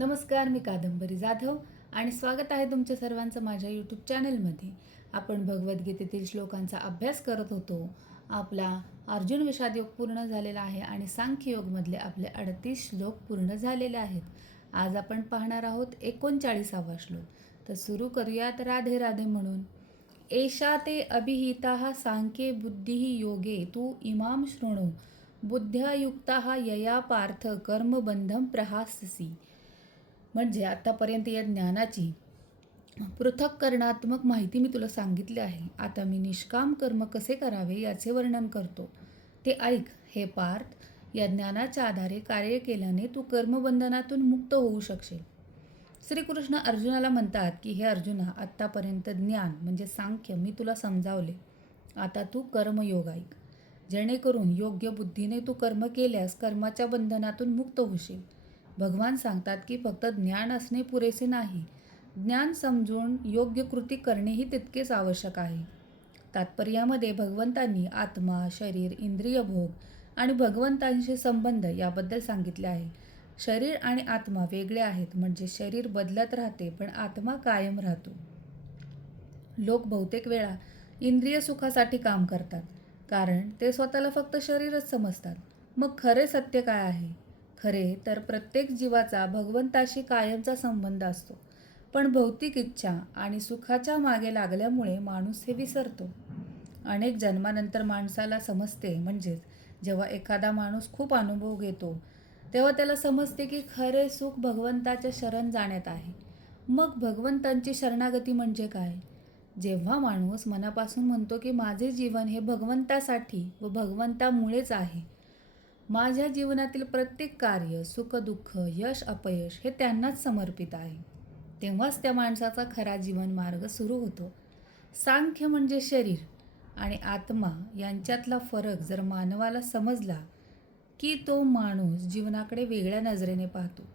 नमस्कार, मी कादंबरी जाधव आणि स्वागत आहे तुमच्या सर्वांचं माझ्या यूट्यूब चॅनलमध्ये. आपण भगवद्गीतेतील श्लोकांचा अभ्यास करत होतो. आपला अर्जुन विषाद योग पूर्ण झालेला आहे आणि सांख्य योगमधले आपले 38 श्लोक पूर्ण झालेले आहेत. आज आपण पाहणार आहोत 39वा श्लोक. तर सुरू करूयात राधे राधे म्हणून. एषा ते अभिहिता सांख्ये बुद्धिः योगे तू इमाम शृणु बुद्ध्या युक्ता यया पार्थ कर्मबंधम प्रहास्यसि. म्हणजे आतापर्यंत या ज्ञानाची पृथक्करणात्मक माहिती मी तुला सांगितली आहे. आता मी निष्काम कर्म कसे करावे याचे वर्णन करतो. ते ऐक हे पार्थ. या ज्ञानाच्या आधारे कार्य केल्याने तू कर्मबंधनातून मुक्त होऊ शकशील. श्रीकृष्ण अर्जुनाला म्हणतात की हे अर्जुना, आत्तापर्यंत ज्ञान म्हणजे सांख्य मी तुला समजावले. आता तू कर्मयोग ऐक. जेणेकरून योग्य बुद्धीने तू कर्म केल्यास कर्माच्या बंधनातून मुक्त होशील. भगवान सांगतात की फक्त ज्ञान असणे पुरेसे नाही, ज्ञान समजून योग्य कृती करणेही तितकेच आवश्यक आहे. तात्पर्यामध्ये भगवंतांनी आत्मा, शरीर, इंद्रिय भोग आणि भगवंतांशी संबंध याबद्दल सांगितले आहे. शरीर आणि आत्मा वेगळे आहेत, म्हणजे शरीर बदलत राहते पण आत्मा कायम राहतो. लोक बहुतेक वेळा इंद्रिय सुखासाठी काम करतात, कारण ते स्वतःला फक्त शरीरच समजतात. मग खरे सत्य काय आहे? खरे तर प्रत्येक जीवाचा भगवंताशी कायमचा संबंध असतो, पण भौतिक इच्छा आणि सुखाच्या मागे लागल्यामुळे माणूस हे विसरतो. अनेक जन्मानंतर माणसाला समजते, म्हणजेच जेव्हा एखादा माणूस खूप अनुभव घेतो तेव्हा त्याला समजते की खरे सुख भगवंताच्या शरण जाण्यात आहे. मग भगवंतांची शरणागती म्हणजे काय? जेव्हा माणूस मनापासून म्हणतो की माझे जीवन हे भगवंतासाठी व भगवंतामुळेच आहे, माझ्या जीवनातील प्रत्येक कार्य, सुख दुःख, यश अपयश हे त्यांनाच समर्पित आहे, तेव्हाच त्या माणसाचा खरा जीवन मार्ग सुरू होतो. सांख्य म्हणजे शरीर आणि आत्मा यांच्यातला फरक जर मानवाला समजला की तो माणूस जीवनाकडे वेगळ्या नजरेने पाहतो.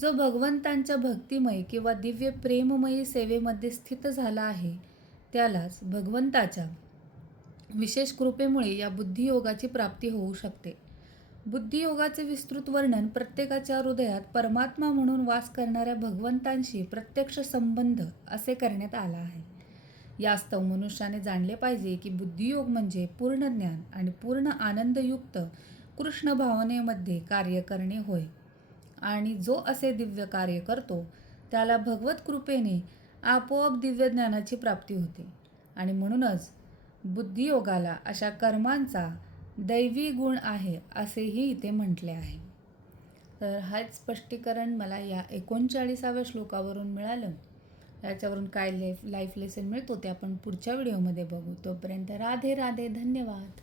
जो भगवंतांच्या भक्तिमय किंवा दिव्य प्रेममयी सेवेमध्ये स्थित झाला आहे, त्यालाच भगवंताच्या विशेष कृपेमुळे या बुद्धियोगाची प्राप्ती होऊ शकते. बुद्धियोगाचे विस्तृत वर्णन प्रत्येकाच्या हृदयात परमात्मा म्हणून वास करणाऱ्या भगवंतांशी प्रत्यक्ष संबंध असे करण्यात आला आहे. यास्तव मनुष्याने जाणले पाहिजे की बुद्धियोग म्हणजे पूर्ण ज्ञान आणि पूर्ण आनंदयुक्त कृष्ण भावनेमध्ये कार्य करणे होय. आणि जो असे दिव्य कार्य करतो त्याला भगवत कृपेने आपोआप दिव्य ज्ञानाची प्राप्ती होते. आणि म्हणूनच बुद्धियोगाला अशा कर्मांचा दैवी गुण आहे असेही इथे म्हटले आहे. तर हाच स्पष्टीकरण मला या 39व्या श्लोकावरून मिळालं. याच्यावरून काय लाईफ लेसन मिळतो ते आपण पुढच्या व्हिडिओमध्ये बघू. तोपर्यंत राधे राधे. धन्यवाद.